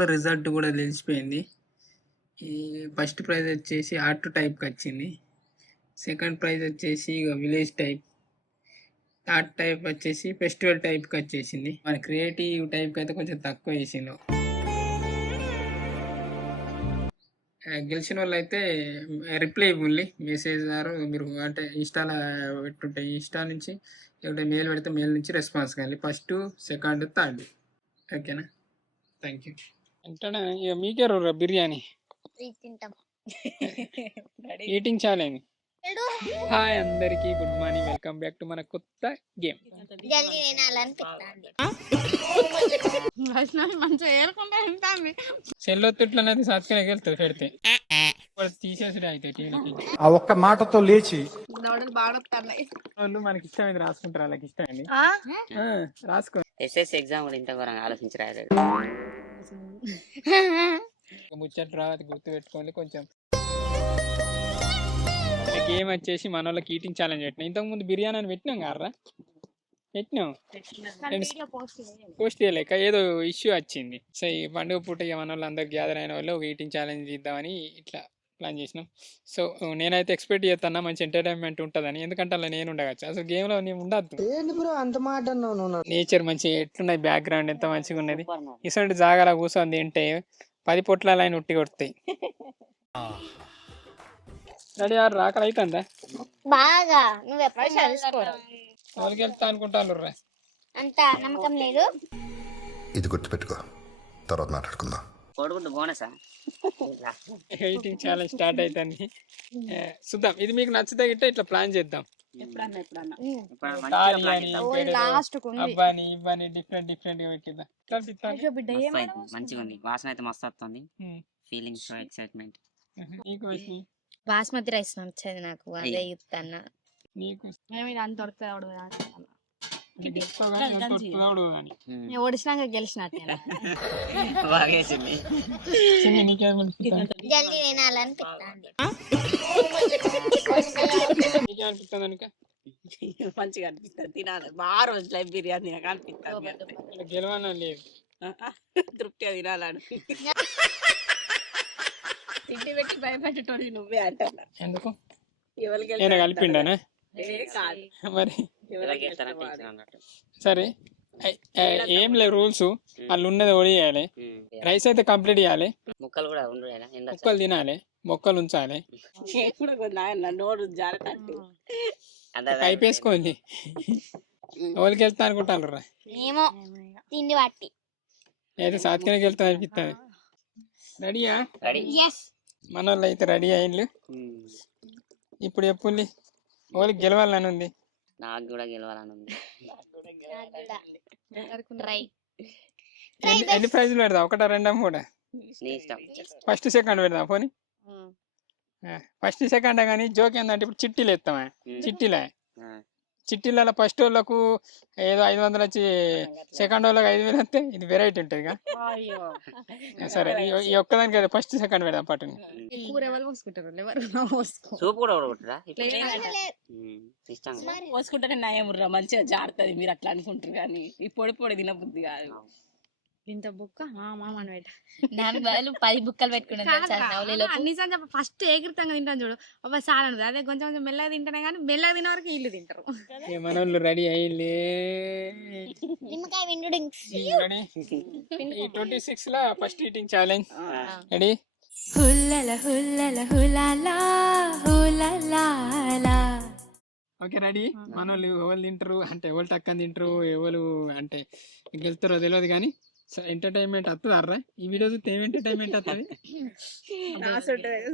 లోపల రిజల్ట్ కూడా తెలిసిపోయింది. ఈ ఫస్ట్ ప్రైజ్ వచ్చేసి ఆర్ట్ టైప్కి వచ్చింది. సెకండ్ ప్రైజ్ వచ్చేసి ఇక విలేజ్ టైప్. థర్డ్ టైప్ వచ్చేసి ఫెస్టివల్ టైప్కి వచ్చేసింది. మన క్రియేటివ్ టైప్కి అయితే కొంచెం తక్కువ వేసిండు. గెలిచిన వాళ్ళు అయితే రిప్లై ఇవ్వండి. మెసేజ్ మీరు అంటే ఇన్స్టాలో పెట్టుంటే ఇన్స్టా నుంచి లేకుంటే మెయిల్ పెడితే మెయిల్ నుంచి రెస్పాన్స్ కానీ ఫస్ట్ సెకండ్ థర్డ్. ఓకేనా? Thank you. అంటే ఇక మీకే బిర్యానీ తింటాం. Eating challenge. హాయ్ అందరికి, good morning, welcome back to మన కొత్త గేమ్. జల్దీ తినాలనిపిస్తుంది. సెల్లొత్తుట్లనేది సాత్కనే వెళ్తుంది పెడితే తీసేసి అయితే టీవీలకి ఆ ఒక్క మాటతో లేచి వాళ్ళు మనకి ఇష్టమైంది రాసుకుంటారు, వాళ్ళకి ఇష్టమైంది రాసుకో. ఎస్ఎస్ ఎగ్జామ్ కూడా ఇంత వరకు ఆలోచించి రాయలేదు. ముచ్చట రాదు, గుర్తు పెట్టుకోండి కొంచెం. గేమ్ వచ్చేసి మన వాళ్ళకి ఈటింగ్ ఛాలెంజ్ పెట్టినాం. ఇంతకుముందు బిర్యానీ అని పెట్టినాం కారా, పెట్టినాం పోస్ట్ చేయలేక ఏదో ఇష్యూ వచ్చింది. సో ఈ పండుగ పూట ఇక మన వాళ్ళు అందరు గ్యాదర్ అయిన వాళ్ళు ఒక ఈటింగ్ ఛాలెంజ్ ఇద్దామని ఇట్లా ప్లాన్ చేసినాం. సో నేనైతే ఎక్స్పెక్ట్ చేస్తాను మంచి ఎంటర్టైన్మెంట్ ఉంటుందని, ఎందుకంటే అలా నేను ఉండవచ్చు. అసలు గేమ్లో నేను ఉండద్దు. నేచర్ మంచి ఎట్లున్నది, బ్యాక్గ్రౌండ్ ఎంత మంచిగా ఉన్నది. ఇటువంటి జాగాలో కూర్చొని తింటే 10 పొట్లాలు ఆయన ఉట్టి కొడతాయి. రెడీ ఆరు రాకలు అవుతుందా బాగా? నువ్వు ఎప్పుడు వాళ్ళకి వెళ్తా అనుకుంటాను రా, అంత నమ్మకం లేదు. ఇది గుర్తుపెట్టుకో, తర్వాత మాట్లాడుకుందాం. కోడిగుడ్డు బోనసా? ఎయిటింగ్ ఛాలెంజ్ స్టార్ట్ అవుతుంది. చూద్దాం, ఇది మీకు నచ్చితే గిట్ట ఇట్లా ప్లాన్ చేద్దాం. అబ్బాని ఇవ్వని డిఫరెంట్ గా పెట్టిద్దాం. మంచిగా ఉంది, వాసన అయితే మస్తు వస్తుంది. Feelings excitement. నీకు బాస్మతి రైస్ నచ్చేది నాకు, అదే ఇస్తాను. నీకు ఓడిసినాక గెలిచినట్టు జల్దీ తినాలనిపిస్తుంది. మంచిగా అనిపిస్తుంది, తినాలి. బాగా రోజులు బిర్యానీ తినక అనిపిస్తుంది. గెలవనా లేదు, తృప్తిగా తినాలని. తిండి పెట్టి భయపెట్టేటోడి నువ్వే అంటున్నా. ఎందుకు ఎవరికి నేను కలిపిండానా మరి? సరే ఏం లేవు రూల్స్. వాళ్ళు ఉన్నది ఓడియాలి, రైస్ అయితే కంప్లీట్ చేయాలి, ముక్కలు కూడా ముక్కలు తినాలి, మొక్కలు ఉంచాలి, నోరు జారతట్టు అయిపోసుకోండి. ఎవరికి వెళ్తా అనుకుంటాను రా? ఏమో తిండి పట్టి అయితే సాత్కనికి వెళ్తా అనిపిస్తుంది. రెడీయా? మన వాళ్ళు అయితే రెడీ అయ్యిండ్లు. ఇప్పుడు చెప్పుల్లి, వాళ్ళకి గెలవాలని ఉంది. నాకు కూడా గెలవాలని ఉంది. ఎన్ని ప్రైజ్లు పెడదాం? 1, 2, 3? ఫస్ట్ సెకండ్ పెడదాం పోనీ. ఫస్ట్ సెకండ్ కానీ జోక్ ఏంటంటే ఇప్పుడు చిట్టీలు ఎత్తామా? చిట్టీలలో ఫస్ట్ వాళ్ళకు ఏదో 500 వచ్చి సెకండ్ వాళ్ళకి 5000 వస్తే ఇది వెరైటీ ఉంటుంది కదా. సరే ఈ ఒక్కదానికి కదా ఫస్ట్ సెకండ్ పెడదాం పట్టుని. పోసుకుంటే నయముర్రా, మంచిగా జారుతుంది. మీరు అట్లా అనుకుంటారు కానీ ఈ పొడి పొడి తినబుద్ధి కాదు. ఇంత బుక్క 10 బుక్కలు పెట్టుకున్నాను. ఫస్ట్ ఎగురుతాంగా తింటాను చూడు, అబ్బా చాలా అదే కొంచెం కొంచెం మెల్లగా తింటానే కానీ మెల్లగా తినే వరకు ఇల్లు తింటారు. మన వాళ్ళు రెడీ అయ్యి 26 లా first eating challenge. Ready? Okay ready. మన వాళ్ళు ఎవరు తింటారు అంటే ఎవరు టక్కని తింటారు, ఎవరు అంటే గెలుతారో తెలియదు కానీ ఎంటర్టైన్మెంట్ వస్తుంది అర్రా. ఈ వీడియో చూస్తే ఏం ఎంటర్టైన్మెంట్ వస్తుంది?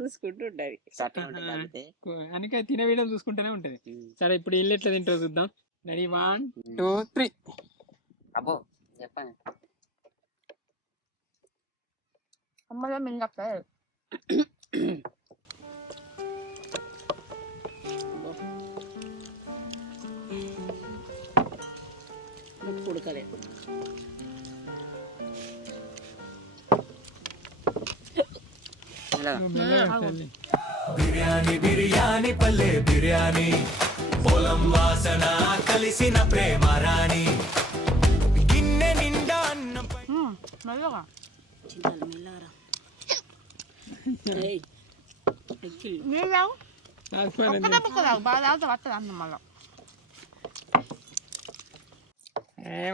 చూసుకుంటుంటది అందుకే తినే వీడియో చూసుకుంటూనే ఉంటది. సరే ఇప్పుడు ఇల్లు ఎట్లా తింటారో చూద్దాం. రెడీ? 1, 2, 3. అబ్బో చెప్పండి. ఉడకలేదు. బిర్యానీ బిర్యానీ పల్లె బిర్యానీ, పొలం వాసన కలిసిన ప్రేమ రాణి, గిన్నె నిండా అన్నం. చింతలు మెల్లగరా ఏయ్ ఎక్కిల్ నీళ్ళు తాగు. ఒక్కటే బుక్క తాగు, బాగా తాగితే వస్తుంది అన్నం మళ్ళీ.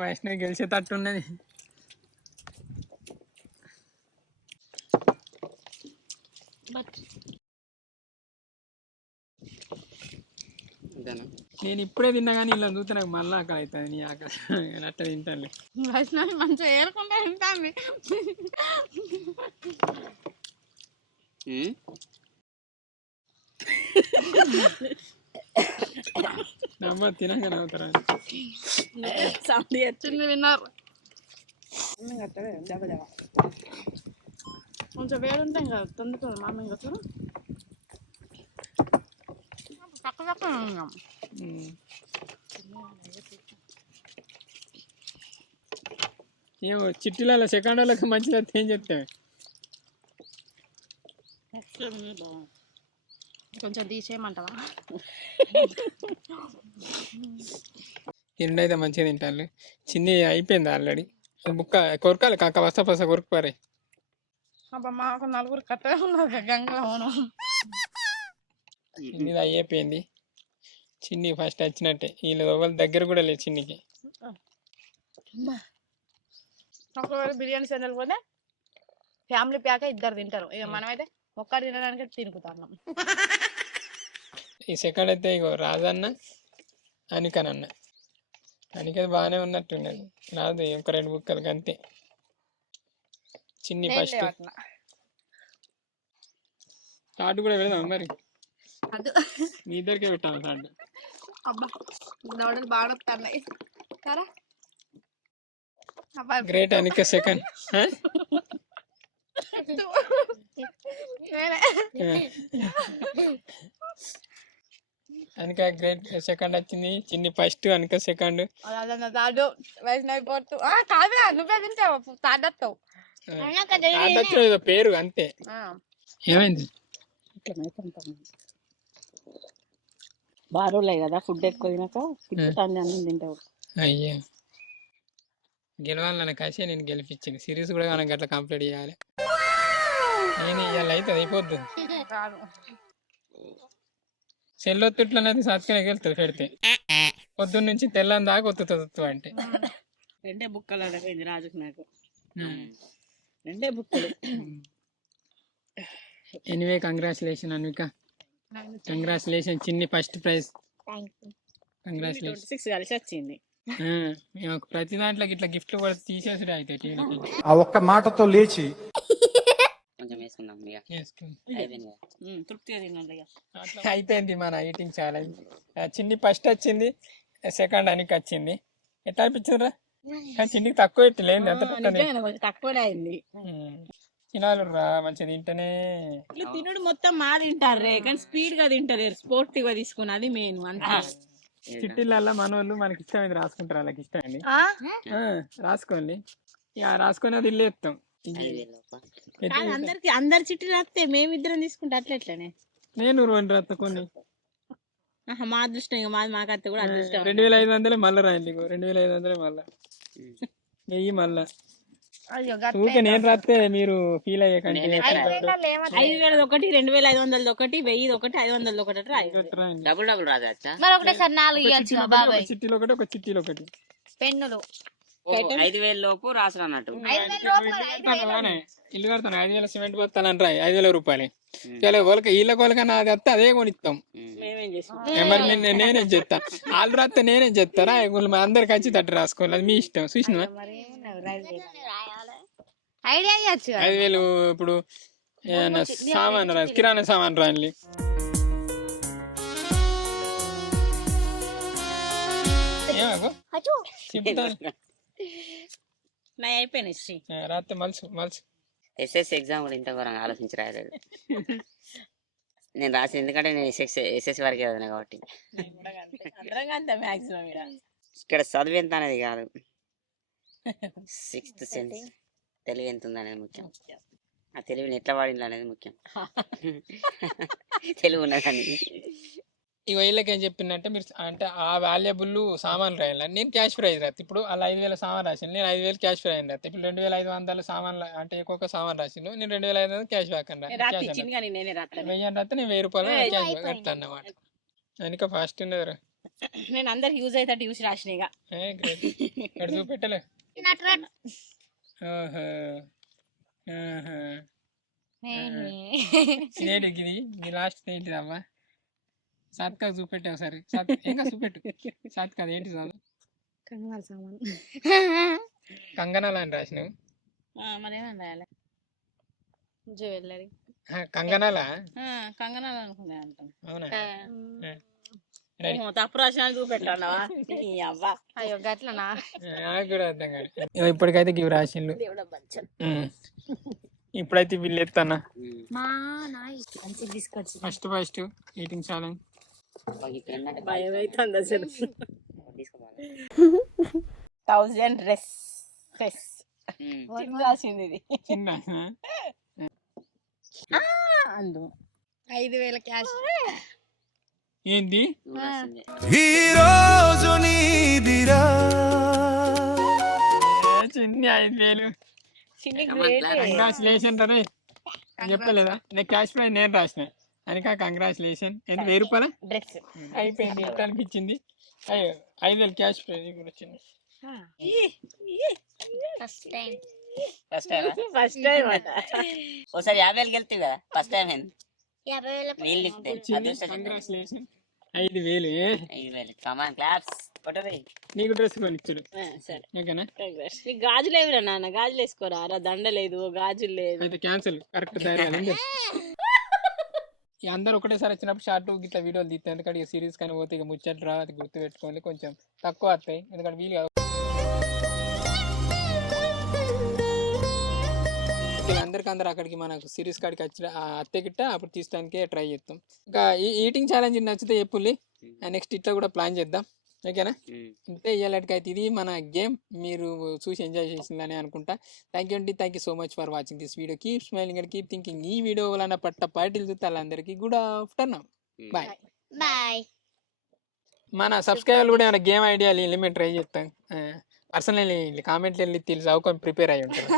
వైష్ణవి గెలిచేటట్టు ఉన్నది. అంతేనా నేను ఇప్పుడే తిన్నా కానీ ఇలా చూస్తే నాకు మళ్ళీ ఆకలి అవుతుంది. నీ ఆకలి అట్లా తింటాను. వైష్ణవి మంచిగా ఏరుకుంటే తింటాను. నమ్మ తినక నవ్వుతారా? సౌండ్ చిన్న విన్నారు. కొంచెం వేడి ఉంటాం కదా, తొందరగా మా అమ్మ ఇంకా పక్క పక్క ఉన్నాం. ఏమో చిట్టీలలో సెకండ్ వాళ్ళకి మంచిది అయితే ఏం చెప్తావు? కొంచెం తీసేయమంటావా? తిండి అయితే మంచిగా తింటాను. చిన్ని అయిపోయింది ఆల్రెడీ. బుక్క కొరకాలి కాక వస్తా పస్తా కొరుకుపారే. అబ్బా మాకు నలుగురు కట్ట ఉన్నది గంగలో అవును. చిన్నిది అయిపోయింది. చిన్ని ఫస్ట్ వచ్చినట్టే. వీళ్ళు ఎవరి దగ్గర కూడా లేదు చిన్నికి. ఒకవేళ బిర్యానీ సెంటర్ పోతే ఫ్యామిలీ ప్యాకే ఇద్దరు తింటారు. ఇక మనమైతే ఒక్కటి తినడానికి తినుకుతాం. ఈ సెకండ్ అయితే ఇగో రాజన్న అనికనన్న. అనిక బాగానే ఉన్నట్టున్నది. రాదు ఒక 2 బుక్కలకి అంతే. చిన్ని ఫస్ట్ తాటు కూడా పెడదాం మరి. మీ ఇద్దరికే పెట్టాము తాటు. అబ్బా దవడలు బాగా వస్తున్నాయి కదా. గ్రేట్ అనిక సెకండ్. అనిక గ్రేట్ సెకండ్ వచ్చింది. చిన్ని ఫస్ట్ అనిక సెకండ్. తాడు వైష్ణవి పోతు కాదు నువ్వే తింటావు తాడత్తావు. ఏదో పేరు అంతే. ఏమైంది? బారోలే కదా ఫుడ్ ఎక్కువ తినాక తిప్పుతాంది అన్నం తింటావు. అయ్యా గెలవాలని కాసే నేను గెలిపించింది. సిరీస్ కూడా మనకి అట్లా కంప్లీట్ చేయాలి. నేను ఇవాళ అయితే అయిపోద్దు. సెల్లొత్తుట్లనేది సత్కనే వెళ్తుంది పెడితే. పొద్దున్న నుంచి తెల్లని దాకా ఒత్తుతుంది అంటే 2 బుక్కలు అడగైంది రాజుకు నాకు. 2 బుక్కలు. Anyway congratulation Anvika. కంగ్రాచులేషన్ చిన్ని ఫస్ట్ ప్రైజ్. కంగ్రాచులేషన్. 26 కలిసి వచ్చింది. ప్రతి దాంట్లో ఇట్లా గిఫ్ట్లు కూడా తీసేసి అయితే ఆ ఒక్క మాటతో లేచి కొంచెం వేసుకుందాం ఇక అయిపోయింది కదా. తృప్తిగా తినాలి ఇక. అయిపోయింది మన ఈటింగ్ ఛాలెంజ్. చిన్ని ఫస్ట్ వచ్చింది, సెకండ్ అనికి వచ్చింది. ఎట్లా అనిపించిందిరా? చిన్నికి తక్కువ పెట్టి లేదు ఎంత కొంచెం తక్కువనే అయింది. తినాలి రా మంచిగా తింటేనే. ఇట్లా తినుడు మొత్తం మా తింటారు రే, కానీ స్పీడ్ గా తింటారు. స్పోర్టివ్ గా తీసుకుని అది మెయిన్ అంతే. చిట్టీలల్లో మన వాళ్ళు మనకి ఇష్టమైంది రాసుకుంటారు. వాళ్ళకి ఇష్టమైంది రాసుకోండి. ఇక రాసుకొని అది ఇల్లు ఎత్తాం. 5,000 లోప. అందరికి అందరి చిట్టి రాస్తే మేమిద్దరం తీసుకుంటే అట్లా ఎట్లనే. నేను 2 రాస్తా కొన్ని. మా అదృష్టం ఇక మాది మాకు అత్తే కూడా అదృష్టం. 2,500 మళ్ళీ రాయండి. 2,500 మళ్ళా 1000 మళ్ళా. ఊరికే నేను రాస్తే మీరు ఫీల్ అయ్యేకండి. 5,000 ఒకటి, 2,500 ఒకటి, 1000 ఒకటి, 500 ఒకటి డబుల్ డబుల్ రాజా. మరి ఒకటేసారి 4 ఇవ్వచ్చు బాబాయ్. చిట్టీలో ఒకటి, ఒక చిట్టీలో ఒకటి. పెన్నులు 5,000 లోపు రాసులు అన్నట్టు. ఇల్లు కడతాను 5,000 సిమెంట్ పోతానని రాయి 5,000 రూపాయలు. వీళ్ళ కోలకన్నా అది వస్తే అదే కొనిస్తాం. మేమేం చేస్తాం మరి నేనేం చెప్తా. వాళ్ళు రాస్తే నేనేం చెప్తారా? అందరికి వచ్చి తట్టు రాసుకోవాలి. అది మీ ఇష్టం. చూసినా ఐడియా ఇవ్వచ్చు. 5,000 ఇప్పుడు సామాన్ రా, కిరాణా సామాన్ రాయండి. అయిపోయినాయి రాత్రి మలుసు. ఎస్ఎస్ ఎగ్జామ్ కూడా ఇంత ఘోరంగా ఆలోచించి రాయలేదు నేను రాసి. ఎందుకంటే నేను ఎస్ఎస్ వరకే చదివినా కాబట్టి. ఇక్కడ చదువు ఎంత అనేది కాదు, 6th సెన్స్ తెలివి ఎంత ఉంది అనేది ముఖ్యం. ఆ తెలివిని ఎట్లా వాడింది అనేది ముఖ్యం. తెలివి ఉన్నదని ఈ వీళ్ళకి ఏం చెప్పిందంటే మీరు అంటే ఆ వాల్యుబుల్ సామాన్లు రాయాలి, నేను క్యాష్ ప్రైజ్ రాత్రి. ఇప్పుడు అలా 5,000 సామాన్ రాసింది, నేను 5,000 క్యాష్ ప్రైజ్ అని రాత్రి. ఇప్పుడు 2,500 సామాన్లు అంటే ఒక్కొక్క సామాన్ రాసిండు, నేను 2,500 క్యాష్ బ్యాక్ అని రాత్రి ఇచ్చింది కానీ నేనే రాత్తాను. 1000 రాత్తే నేను 1000 రూపాయలు క్యాష్ బ్యాక్ కడతాను అన్నమాట. అందుకే ఫాస్ట్ ఉండదు. నేను అందరికి యూజ్ అయితే చూసి రాసినగా ఇక్కడ చూపెట్టలే. ఓహో ఏంటి ఇది లాస్ట్ ఏంటిది అమ్మా? సాత్కా చూపెట్టావు సరే, ఇంకా చూపెట్టు. సాత్కా ఏంటి చదువు? కంగనాల సామాన్. కంగనాలు అని రాసినావు. మరేమని రాయాలి? జ్యువెలరీ. కంగనాలా? కంగనాలు అనుకున్నా అంటాను. అవునా? తప్పు రాసిన చూపెట్టావా? అయ్యో గట్లనా? నాకు కూడా అర్థం కాదు. ఇప్పటికైతే ఇవి రాసిండు. ఇప్పుడైతే వీళ్ళు ఎత్తానా ఫస్ట్ ఈటింగ్ ఛాలెంజ్. భయం అవుతుంది అసలు. 1000 డ్రెస్ రాసింది ఇది. చిన్న అందు 5,000 క్యాష్. ఏంది ఈ రోజు నీదిరా చిన్ని 5,000. కంగ్రాచులేషన్ రే చెప్పలేదా? నేను క్యాష్ ప్రైజ్ నేను రాసిన అనికా కంగ్రాచులేషన్. ఏంటి 1000 రూపాయల డ్రెస్ అయిపోయింది. ఎట్లా అనిపించింది? అయ్యో 5,000 క్యాష్ ప్రైజ్ కూడా వచ్చింది. ఫస్ట్ టైం ఒకసారి 50,000 వెళ్తావు కదా, ఫస్ట్ టైం అయింది. వీళ్ళు ఇస్తే కంగ్రాచులేషన్ 5,000. 5,000 కమాన్ క్లాప్స్ కొట్టరే. నీకు డ్రెస్ కొనిచ్చాడు. సరే ఓకేనా? నీకు గాజులు ఏమిరా నాన్న? గాజులు వేసుకోరా? దండ లేదు, గాజులు లేదు. అయితే క్యాన్సిల్. కరెక్ట్ తయారు అందరూ ఒకటేసారి వచ్చినప్పుడు షార్ట్ ఇట్లా వీడియోలు తీస్తాయి. ఎందుకంటే ఇక సిరీస్ కానీ పోతే ఇక ముచ్చట్లు రా, అది గుర్తు పెట్టుకోండి. కొంచెం తక్కువ వస్తాయి ఎందుకంటే వీలు కాదు. అందరికీ అక్కడికి మనకు సిరీస్ కాడికి వచ్చిన అత్తే గిట్ట అప్పుడు తీసుకోవడానికి ట్రై చేస్తాం. ఇంకా ఈ ఈటింగ్ ఛాలెంజ్ నచ్చితే చెప్పుల్లి, నెక్స్ట్ ఇట్లా కూడా ప్లాన్ చేద్దాం. ఓకేనా? అంటే ఇవాళకి అయితే ఇది మన గేమ్. మీరు చూసి ఎంజాయ్ చేసిందని అనుకుంటా. Thank you so much for watching this video. Keep smiling and keep thinking. ఈ వీడియో వలన పట్ట పార్టీలు చూస్తే వాళ్ళందరికీ గుడ్ ఆఫ్టర్నూన్. బాయ్. మన సబ్స్క్రైబర్లు కూడా ఏమైనా గేమ్ ఐడియాలు మేము ట్రై చేస్తాం. పర్సనల్లీ కామెంట్లు వెళ్ళి తెలుసు అవుకొని ప్రిపేర్ అయ్యి ఉంటారు.